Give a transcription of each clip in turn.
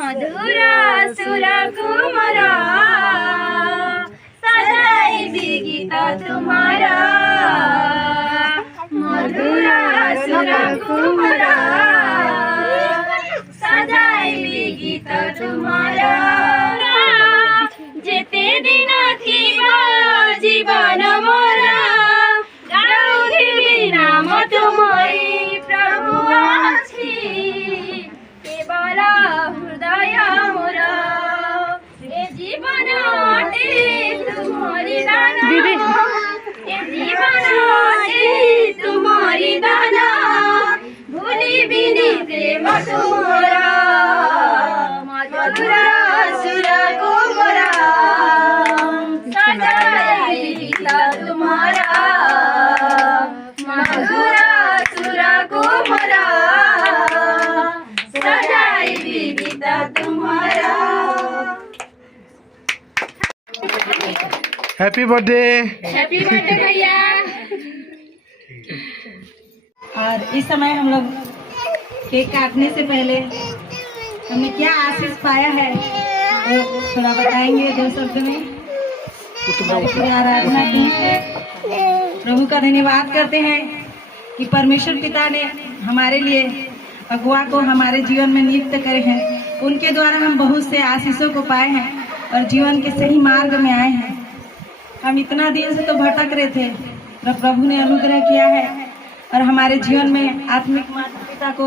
मधुरा सुर कुमरा सजाएगी गीता तुम्हारा, मधुरा सुर कुमरा सजाएगी गीता तुम्हारा। जेते दिन थी जीवन मोरा गाउथी नाम तुम्हारी प्रभु आछि केवल हृदय मोरा ए जीवन अटे तुम्हारी दाना, ए जीवन अटे तुम्हारी दाना भूली बिनी प्रेम तुम्हारा। मधुरा सुर कुमरा सजाएगी गीता तुम्हारा, मधुरा सुर कुमरा सजाएगी गीता तुम्हारा। Happy birthday. हैप्पी बर्थडे भैया। और इस समय हम लोग केक काटने से पहले हमने क्या आशीष पाया है तो थोड़ा बताएंगे दो शब्द में। पूरी आराधना की प्रभु का धन्यवाद करते हैं कि परमेश्वर पिता ने हमारे लिए अगुआ को हमारे जीवन में नियुक्त करे हैं। उनके द्वारा हम बहुत से आशीषों को पाए हैं और जीवन के सही मार्ग में आए हैं। हम इतना दिन से तो भटक रहे थे, तो प्रभु ने अनुग्रह किया है और हमारे जीवन में आत्मिक माता पिता को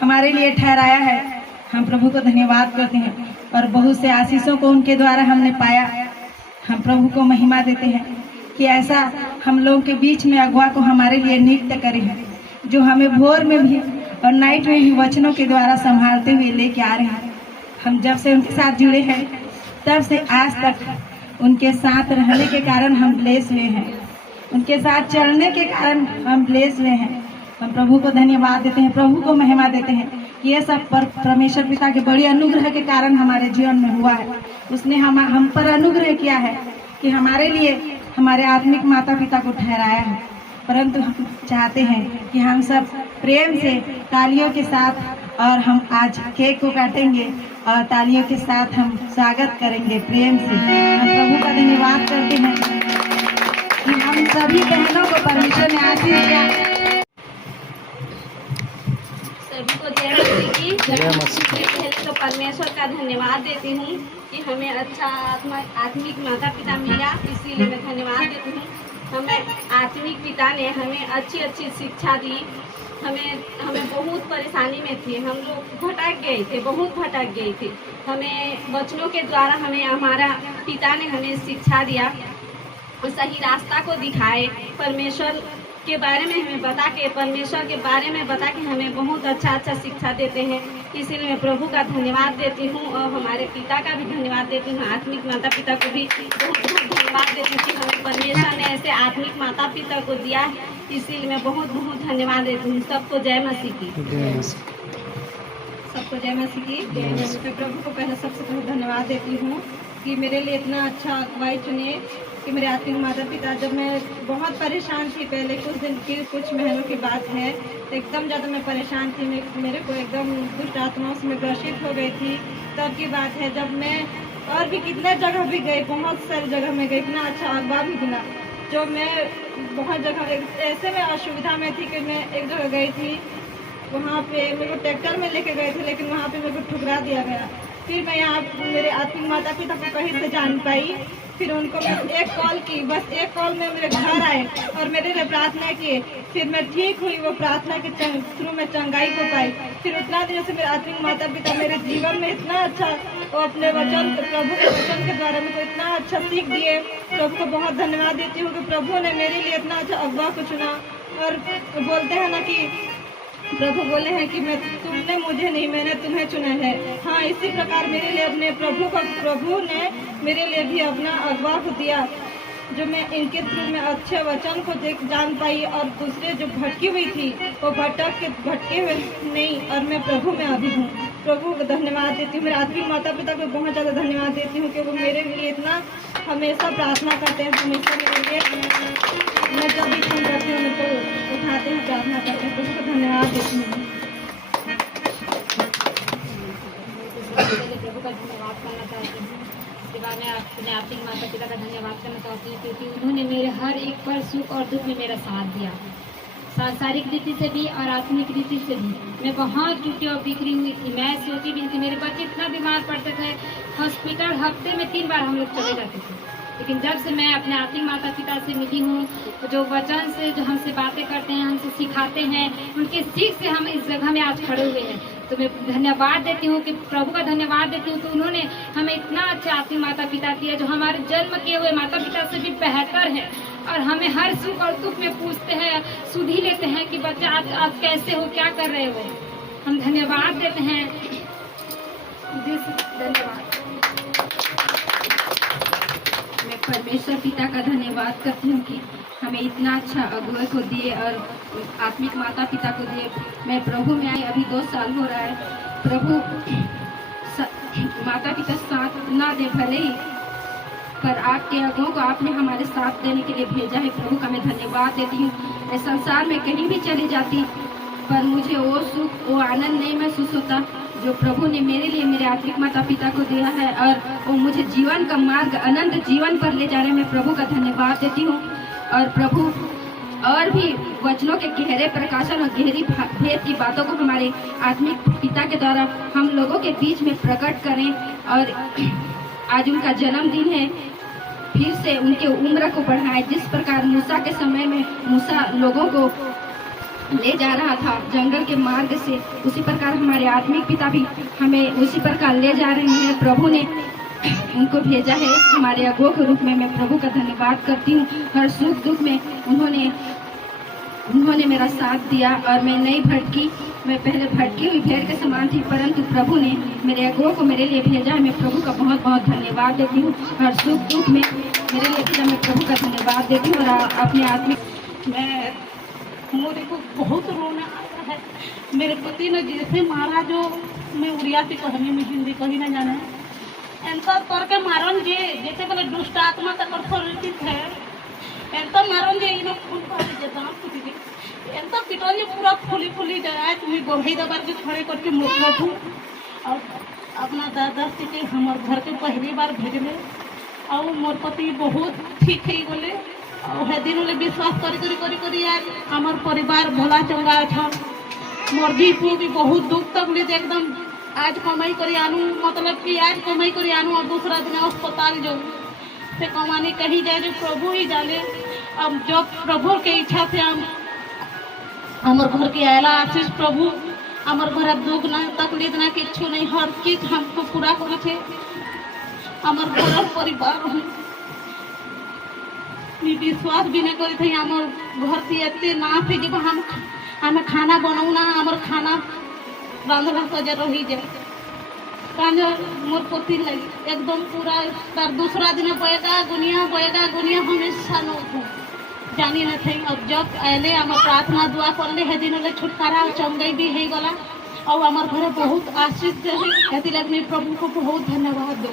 हमारे लिए ठहराया है। हम प्रभु को धन्यवाद करते हैं और बहुत से आशीषों को उनके द्वारा हमने पाया। हम प्रभु को महिमा देते हैं कि ऐसा हम लोगों के बीच में अगुआ को हमारे लिए नियुक्त करे हैं, जो हमें भोर में भी और नाइट में भी वचनों के द्वारा संभालते हुए लेके आ रहे हैं। हम जब से उनके साथ जुड़े हैं तब से आज तक उनके साथ रहने के कारण हम ब्लेस हुए हैं, उनके साथ चलने के कारण हम ब्लेस हुए हैं। हम प्रभु को धन्यवाद देते हैं, प्रभु को महिमा देते हैं कि ये सब परमेश्वर पिता के बड़ी अनुग्रह के कारण हमारे जीवन में हुआ है। उसने हम पर अनुग्रह किया है कि हमारे लिए हमारे आत्मिक माता पिता को ठहराया है। परंतु हम चाहते हैं कि हम सब प्रेम से तालियों के साथ और हम आज केक को काटेंगे और तालियों के साथ हम स्वागत करेंगे प्रेम से। हम प्रभु का धन्यवाद करते हैं कि हम सभी बहनों को परमेश्वर ने आशीष दिया। सभी को जय मसीह की। पहले तो परमेश्वर का धन्यवाद देती हूँ कि हमें अच्छा आत्मिक माता पिता मिला, इसीलिए मैं धन्यवाद देती हूँ। हमें आत्मिक पिता ने हमें अच्छी अच्छी शिक्षा दी। हमें बहुत परेशानी में थे, हम लोग भटक गए थे, बहुत भटक गए थे। हमें वचनों के द्वारा हमें हमारा पिता ने हमें शिक्षा दिया और सही रास्ता को दिखाए। परमेश्वर के बारे में हमें बता के, परमेश्वर के बारे में बता के हमें बहुत अच्छा शिक्षा देते हैं। इसीलिए मैं प्रभु का धन्यवाद देती हूँ और हमारे पिता का भी धन्यवाद देती हूँ। आत्मिक माता पिता को भी बहुत बहुत धन्यवाद देती हूँ कि हमें परमेश्वर ने ऐसे आत्मिक माता पिता को दिया है। इसीलिए मैं बहुत बहुत धन्यवाद देती हूँ। सबको जय मसीह की। सबको जय मसीह की। मैं प्रभु को पहले सबसे पहले धन्यवाद देती हूँ कि मेरे लिए इतना अच्छा अगुवाई चुने कि मेरे आत्मिक माता पिता। जब मैं बहुत परेशान थी, पहले कुछ दिन की कुछ महीनों की बात है, तो एकदम ज़्यादा मैं परेशान थी। मेरे को एकदम दुष्ट आत्माओं से मैं ग्रसित हो गई थी। तब की बात है जब मैं और भी कितने जगह भी गई, बहुत सारी जगह में गई, इतना अच्छा अगवा भी मिला। जो मैं बहुत जगह ऐसे में असुविधा में थी कि मैं एक जगह गई थी, वहाँ पे मेरे को ट्रैक्टर में लेके गए थे, लेकिन वहाँ पे मेरे को ठुकरा दिया गया। फिर मैं यहाँ मेरे आत्मिक माता पिता को कहीं से जान पाई। फिर उनको मैं एक कॉल की, बस एक कॉल में मेरे घर आए और मेरे लिए प्रार्थना किए। फिर मैं ठीक हुई, वो प्रार्थना के थ्रू मैं चंगाई को पाई। फिर उतना दिन से मेरे आत्मिक माता पिता मेरे जीवन में इतना अच्छा, वो अपने वचन, प्रभु के वचन के द्वारा मुझको इतना अच्छा सीख दिए। प्रभु को बहुत धन्यवाद देती हूँ कि प्रभु ने मेरे लिए इतना अच्छा अगुआ को चुना। और बोलते हैं ना कि प्रभु बोले हैं कि तुमने मुझे नहीं, मैंने तुम्हें चुना है। हाँ, इसी प्रकार मेरे लिए अपने प्रभु ने मेरे लिए भी अपना अगुआ को दिया, जो मैं इनके थ्रू में अच्छे वचन को जान पाई। और दूसरे जो भटकी हुई थी वो भटके हुए नहीं, और मैं प्रभु में अभी हूँ। प्रभु को धन्यवाद देती हूँ। मेरे आत्मिक माता पिता को बहुत ज़्यादा धन्यवाद देती हूँ कि वो मेरे लिए इतना हमेशा प्रार्थना करते हैं। हमेशा मेरे लिए मैं जब भी फोन करती हूँ तो उठाते हैं, प्रार्थना करते हैं। प्रभु को धन्यवाद देती हूँ। सबसे पहले प्रभु का धन्यवाद करना चाहती हूँ। इसके बाद मैं अपने आर्थिक माता पिता का धन्यवाद करना चाहती हूँ, क्योंकि उन्होंने मेरे हर एक पर सुख और दुख में मेरा साथ दिया, सांसारिक रीति से भी और आत्मिक रीति से भी। मैं बहुत टूटी और बिखरी हुई थी, मैं सोती भी नहीं थी। मेरे बच्चे इतना बीमार पड़ते थे, हॉस्पिटल हफ्ते में 3 बार हम लोग चले जाते थे। लेकिन जब से मैं अपने आर्थिक माता पिता से मिली हूँ, जो वचन से जो हमसे बातें करते हैं, हमसे सिखाते हैं, उनके सीख से हम इस जगह में आज खड़े हुए हैं। तो मैं धन्यवाद देती हूँ कि प्रभु का धन्यवाद देती हूँ कि उन्होंने हमें इतना अच्छा आर्थिक माता पिता दिया, जो हमारे जन्म किए हुए माता पिता से भी बेहतर है, और हमें हर सुख और दुख में पूछते हैं, सुध ही लेते हैं कि बच्चा आज कैसे हो, क्या कर रहे हो। हम धन्यवाद देते हैं, धन्यवाद। मैं परमेश्वर पिता का धन्यवाद करती हूँ कि हमें इतना अच्छा अगुए को दिए और आत्मिक माता पिता को दिए। मैं प्रभु में आई अभी 2 साल हो रहा है। प्रभु माता पिता साथ ना दे भले ही, पर आपके अगुओं को आपने हमारे साथ देने के लिए भेजा है। प्रभु का मैं धन्यवाद देती हूँ। मैं संसार में कहीं भी चली जाती, पर मुझे वो सुख, वो आनंद नहीं महसूस होता जो प्रभु ने मेरे लिए, मेरे आत्मिक माता पिता को दिया है, और वो मुझे जीवन का मार्ग, अनंत जीवन पर ले जा रहे हैं। मैं प्रभु का धन्यवाद देती हूँ। और प्रभु और भी वचनों के गहरे प्रकाशन और गहरी भेद की बातों को हमारे आत्मिक पिता के द्वारा हम लोगों के बीच में प्रकट करें। और आज उनका जन्मदिन है, फिर से उनके उम्र को बढ़ाएं। जिस प्रकार मूसा के समय में मूसा लोगों को ले जा रहा था जंगल के मार्ग से, उसी प्रकार हमारे आत्मिक पिता भी हमें उसी प्रकार ले जा रहे हैं। प्रभु ने उनको भेजा है हमारे अगुओं के रूप में। मैं प्रभु का धन्यवाद करती हूँ। हर सुख दुख में उन्होंने मेरा साथ दिया, और मैं नहीं भटकी। मैं पहले भटकी हुई भेड़ के समान थी, परंतु प्रभु ने मेरे अगुओं को मेरे लिए भेजा है। मैं प्रभु का बहुत बहुत धन्यवाद देती हूँ। हर सुख दुख में मेरे लिए भेजा, मैं प्रभु का धन्यवाद देती हूँ। और अपने आत्मिक मुझे को बहुत रोना आता है। मेरे पति ने जैसे मारा, जो मैं उड़िया से कहनी में हिंदी कही ना जाने, ऐसा करके मारन जे जैसे बोले दुष्ट आत्मा तक संरक्षित है, ऐसा मारन जे इन खून कर देता कुछ ऐसा पिटन जे पूरा फुली फुली जाए। तुम्हें गोभी दबा के खड़े करके मुझे हूँ। और अपना दादा से के हमारे घर के पहली बार भेजले, और मोर पति बहुत ठीक है बोले। और दिन विश्वास करी आज हमार परिवार भला चंगा अच्छा। मोर दी पुओ भी बहुत दुख तकलीफ एकदम आज कमाई करी आनू, मतलब कि आज कमाई करी आनू और दूसरा दिन अस्पताल जाऊँ से कमाने कहीं जाए, जो प्रभु ही जाने। अब जब प्रभु के इच्छा से हम हमार घर के आयला आशीष प्रभु हमार घर दुख ना तकलीफ ना किच्छू नहीं, हर चीज हमको पूरा करे थे। हमार घर परिवार विश्वास भी नहीं करी थे। हमार घर से एते ना थे जब हमें खाना बनाऊना, हमार खाना रांधला सजा रही जाए। मोर पति लगी एकदम पूरा तार दूसरा दिन बएगा गुनिया हमेशा न उठू जानी न थे। अब जब आए हमार प्रार्थना दुआ करले है दिन छुटकारा चंगाई भी है गला, और हमार घर बहुत आशीष है। लगे प्रभु को बहुत धन्यवाद दे।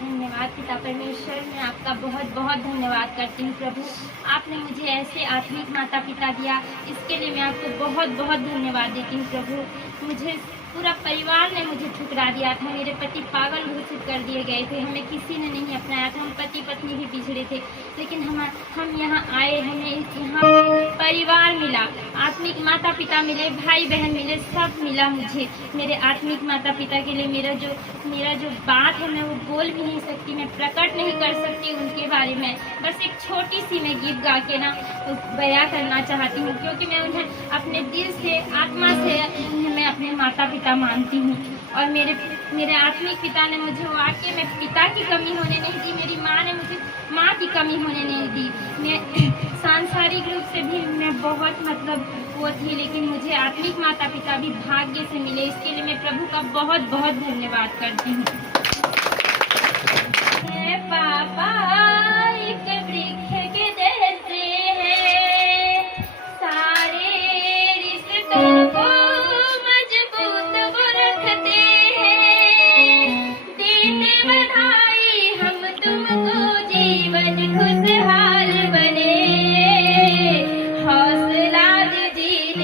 धन्यवाद पिता परमेश्वर, मैं आपका बहुत बहुत धन्यवाद करती हूँ प्रभु। आपने मुझे ऐसे आत्मिक माता पिता दिया, इसके लिए मैं आपको बहुत बहुत धन्यवाद देती हूँ प्रभु। मुझे पूरा परिवार ने मुझे ठुकरा दिया था, मेरे पति पागल घोषित कर दिए गए थे, हमें किसी ने नहीं अपनाया था, हम पति पत्नी भी बिछड़े थे। लेकिन हम यहाँ आए, हमें यहाँ परिवार मिला, आत्मिक माता पिता मिले, भाई बहन मिले, सब मिला मुझे। मेरे आत्मिक माता पिता के लिए मेरा जो बात है मैं वो बोल भी नहीं सकती, मैं प्रकट नहीं कर सकती उनके बारे में। बस एक छोटी सी मैं गीत गा के ना बयां करना चाहती हूँ, क्योंकि मैं उन्हें अपने दिल से, आत्मा से उन्हें मैं अपने माता पिता मानती हूँ। और मेरे आत्मिक पिता ने मुझे वाकई में पिता की कमी होने नहीं दी, मेरी माँ ने मुझे माँ की कमी होने नहीं दी। मैं सांसारिक रूप से भी मैं बहुत वो थी, लेकिन मुझे आत्मिक माता पिता भी भाग्य से मिले। इसके लिए मैं प्रभु का बहुत बहुत धन्यवाद करती हूँ। पापा एक वृक्ष के जैसे हैं, सारे रिश्तों को मजबूत वो रखते हैं। देते बधाई हम तुमको, जीवन खुशहाल बने, हौसला दीजिए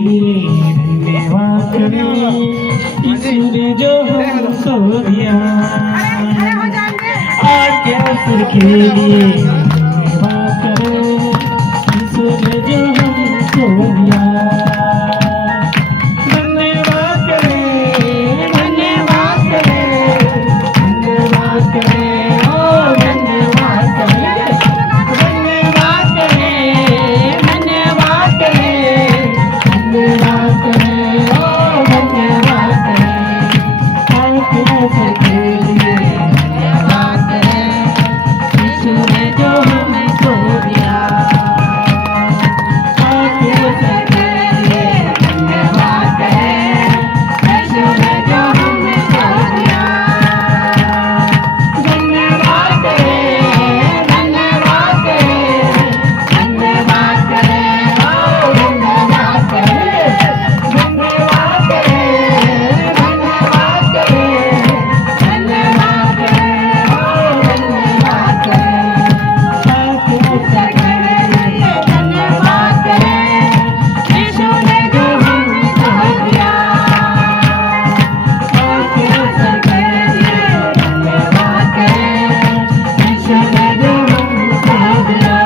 लिए धन्यवाद करें ईश्वर जो हमको दिया आज्ञा सुर के लिए धन्यवाद करें ईश्वर जो हमको दिया धन्यवाद करें धन्यवाद करें धन्यवाद करें ओ धन्यवाद करें धन्यवाद करें धन्यवाद करें धन्यवाद करें ओ धन्यवाद करें आज्ञा सुर के लिए धन्यवाद करें ईश्वर जो हमको दिया आज्ञा सुर के लिए धन्यवाद करें ईश्वर जो हमको दिया धन्यवाद करें धन्यवाद करें धन्यवाद करें ओ धन्यवाद करें धन्यवाद करें धन्यवाद करें धन्यवाद करें ओ धन्यवाद करें आज्ञा सुर के लिए धन्यवाद करें ईश्वर जो हमको दिया आज्ञा सुर के लिए धन्यवाद करें ईश्वर जो हमको दिया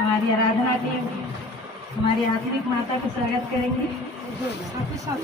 हमारी आराधना टीम हमारी आत्मिक माता को स्वागत करेंगे साथ ही साथ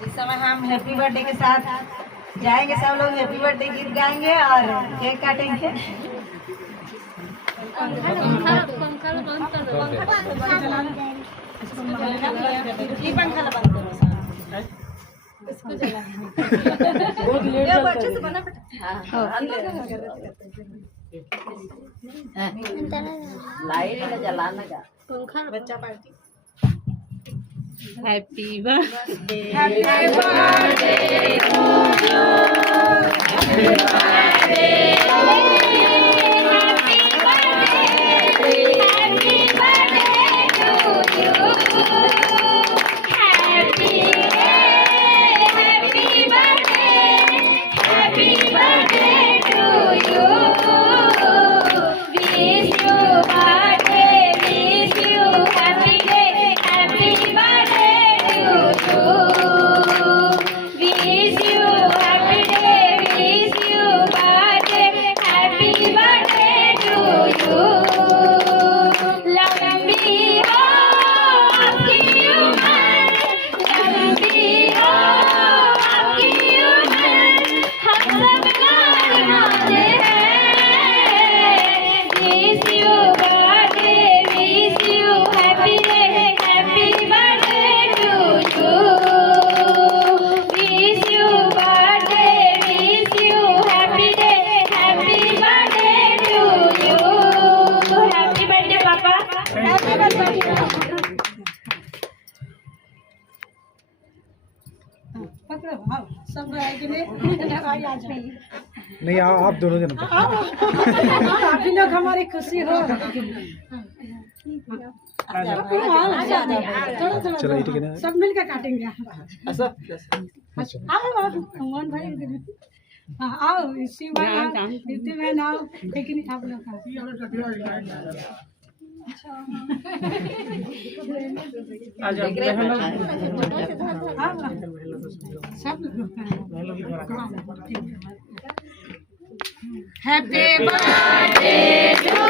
इस समय हम हैप्पी बर्थडे के साथ जाएंगे, सब लोग हैप्पी बर्थडे गीत गाएंगे और केक काटेंगे। ये पंखा बंद करो सर। इसको जला ये अच्छे से बना लाइट जलाना का पंखा बच्चा party. Happy birthday happy birthday to you, happy birthday सब नहीं आप दोनों जन आप ही लोग हमारी खुशी हो। चलो ठीक है ना, सब मिलकर काटेंगे। आओ मोहन भाई, हाँ आओ, शिव भाई आओ, दीदी बहन आओ, लेकिन आप लोग हैप्पी बर्थडे टू